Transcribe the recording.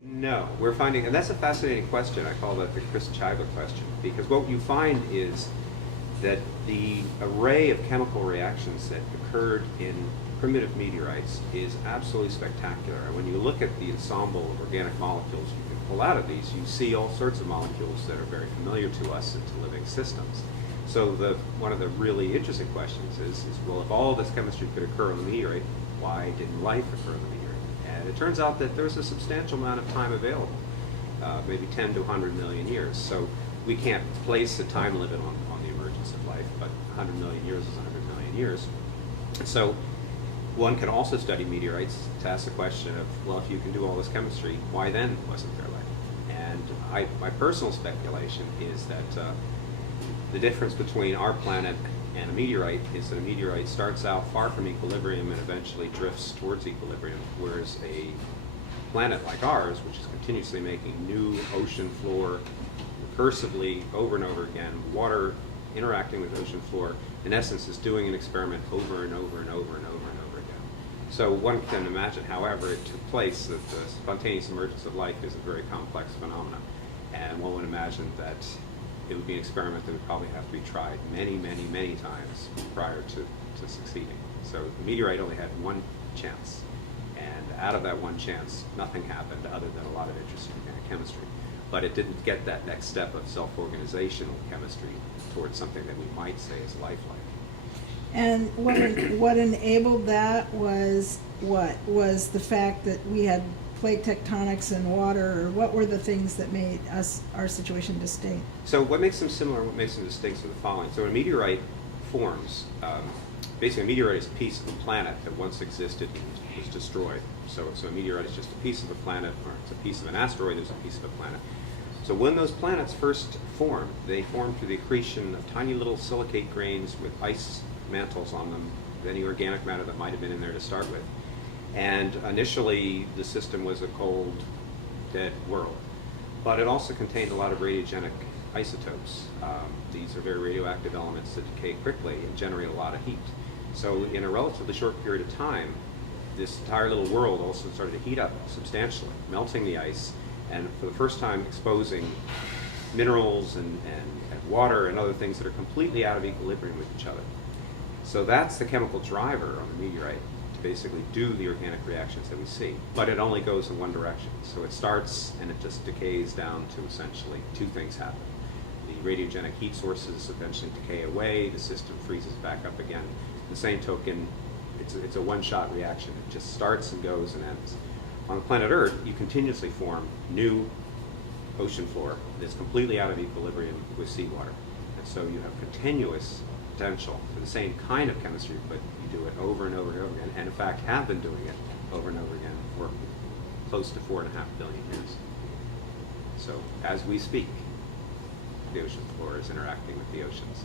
No, we're finding, and that's a fascinating question. I call that the Chris Chiba question, because what you find is that the array of chemical reactions that occurred in primitive meteorites is absolutely spectacular. And when you look at the ensemble of organic molecules you can pull out of these, you see all sorts of molecules that are very familiar to us and to living systems. So one of the really interesting questions is, well, if all this chemistry could occur on the meteorite, why didn't life occur on the meteorite? And it turns out that there's a substantial amount of time available, maybe 10 to 100 million years. So we can't place a time limit on the emergence of life, but 100 million years is 100 million years. So one can also study meteorites to ask the question of, well, if you can do all this chemistry, why then wasn't there life? And my personal speculation is that the difference between our planet and a meteorite is that a meteorite starts out far from equilibrium and eventually drifts towards equilibrium, whereas a planet like ours, which is continuously making new ocean floor recursively over and over again, water interacting with ocean floor, in essence is doing an experiment over and over and over and over and over again. So one can imagine, however it took place, that the spontaneous emergence of life is a very complex phenomenon. And one would imagine that it would be an experiment that would probably have to be tried many, many, many times prior to succeeding. So the meteorite only had one chance. And out of that one chance, nothing happened other than a lot of interesting organic chemistry. But it didn't get that next step of self-organizational chemistry towards something that we might say is lifelike. And what enabled that was what? Was the fact that we had plate tectonics and water, or what were the things that made our situation distinct? So what makes them similar and what makes them distinct are the following. So when a meteorite forms, basically a meteorite is a piece of a planet that once existed and was destroyed. So a meteorite is just a piece of a planet, or it's a piece of an asteroid, there's a piece of a planet. So when those planets first formed, they formed through the accretion of tiny little silicate grains with ice mantles on them, any organic matter that might have been in there to start with. And initially, the system was a cold, dead world. But it also contained a lot of radiogenic isotopes. These are very radioactive elements that decay quickly and generate a lot of heat. So in a relatively short period of time, this entire little world also started to heat up substantially, melting the ice, and for the first time exposing minerals and water and other things that are completely out of equilibrium with each other. So that's the chemical driver on the meteorite, to basically do the organic reactions that we see. But it only goes in one direction. So it starts and it just decays down to essentially two things happen. The radiogenic heat sources eventually decay away, the system freezes back up again. The same token, it's a one-shot reaction. It just starts and goes and ends. On the planet Earth, you continuously form new ocean floor that's completely out of equilibrium with seawater. And so you have continuous potential for the same kind of chemistry, but you do it over and over and over again, and in fact have been doing it over and over again for close to 4.5 billion years. So as we speak, the ocean floor is interacting with the oceans.